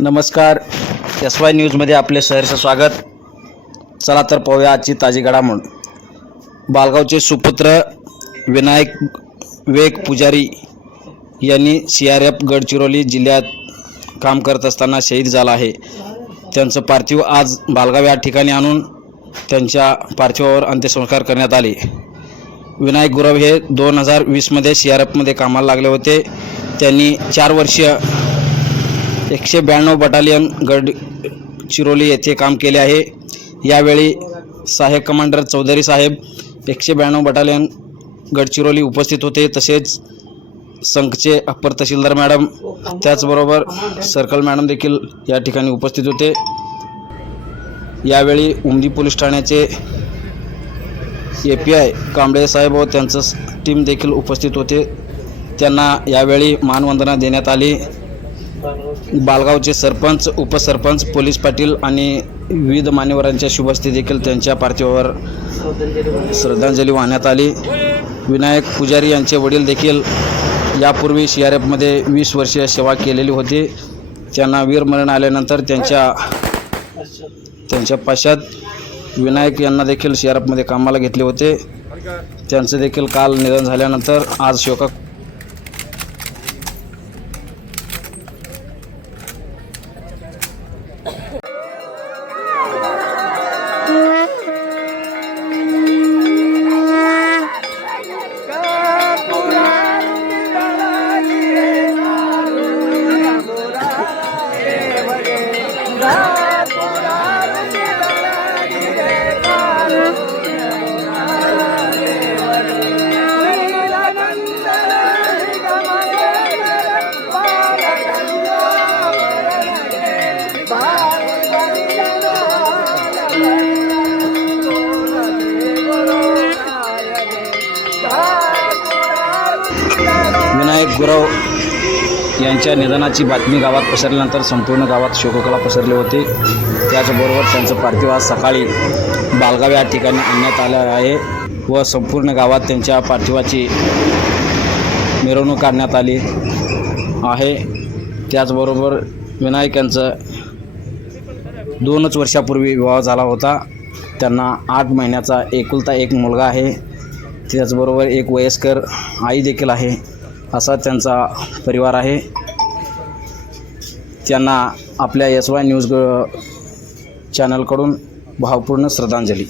नमस्कार. S Y न्यूजमध्ये आपले सहर्ष स्वागत. चला तर पाहूया आजची ताजी घडामोड. बालगावचे सुपुत्र विनायक वेग पुजारी यांनी सी आर एफ गडचिरोली जिल्ह्यात काम करत असताना शहीद झाला आहे. त्यांचं पार्थिव आज बालगाव या ठिकाणी आणून त्यांच्या पार्थिवावर अंत्यसंस्कार करण्यात आले. विनायक गुरव हे दोन हजार वीसमध्ये सी आर एफमध्ये कामाला लागले होते. त्यांनी चार वर्षीय एकशे ब्याण्णव बटालियन गड चिरोली येथे काम केले आहे. यावेळी सहाय्यक कमांडर चौधरी साहेब एकशे ब्याण्णव बटालियन गडचिरोली उपस्थित होते. तसेच संघचे अप्पर तहसीलदार मॅडम त्याचबरोबर सर्कल मॅडम देखील या ठिकाणी उपस्थित होते. यावेळी उमदी पोलीस ठाण्याचे ए पी आय कांबळे साहेब व त्यांचं टीम देखील उपस्थित होते. त्यांना यावेळी मानवंदना देण्यात आली. बालगावचे. सरपंच उपसरपंच पोलीस पाटील आणि विविध मान्यवरांच्या शुभस्ती देखील त्यांच्या पार्थिवावर श्रद्धांजली वाहण्यात आली. विनायक पुजारी यांचे वडील देखील यापूर्वी सी आर एफमध्ये वीस वर्षीय सेवा केलेली होती. त्यांना वीरमरण आल्यानंतर त्यांच्या त्यांच्या पाशात विनायक यांना देखील सी आर एफमध्ये कामाला घेतले होते. त्यांचं देखील काल निधन झाल्यानंतर आज शोका विनायक यांच्या निधनाची बातमी गावात पसरल्यानंतर संपूर्ण गावात शोककला पसरले होते. त्याचबरोबर त्यांचं पार्थिव आज सकाळी बालगाव या ठिकाणी आणण्यात आलं आहे व संपूर्ण गावात त्यांच्या पार्थिवाची मिरवणूक काढण्यात आली आहे. त्याचबरोबर विनायक यांचं दोनच वर्षापूर्वी विवाह झाला होता. त्यांना आठ महिन्याचा एकुलता एक मुलगा आहे. त्याचबरोबर एक वयस्कर आई देखील आहे. असा त्यांचा परिवार आहे. त्यांना आपल्या एस वाय न्यूज चॅनलकडून भावपूर्ण श्रद्धांजली.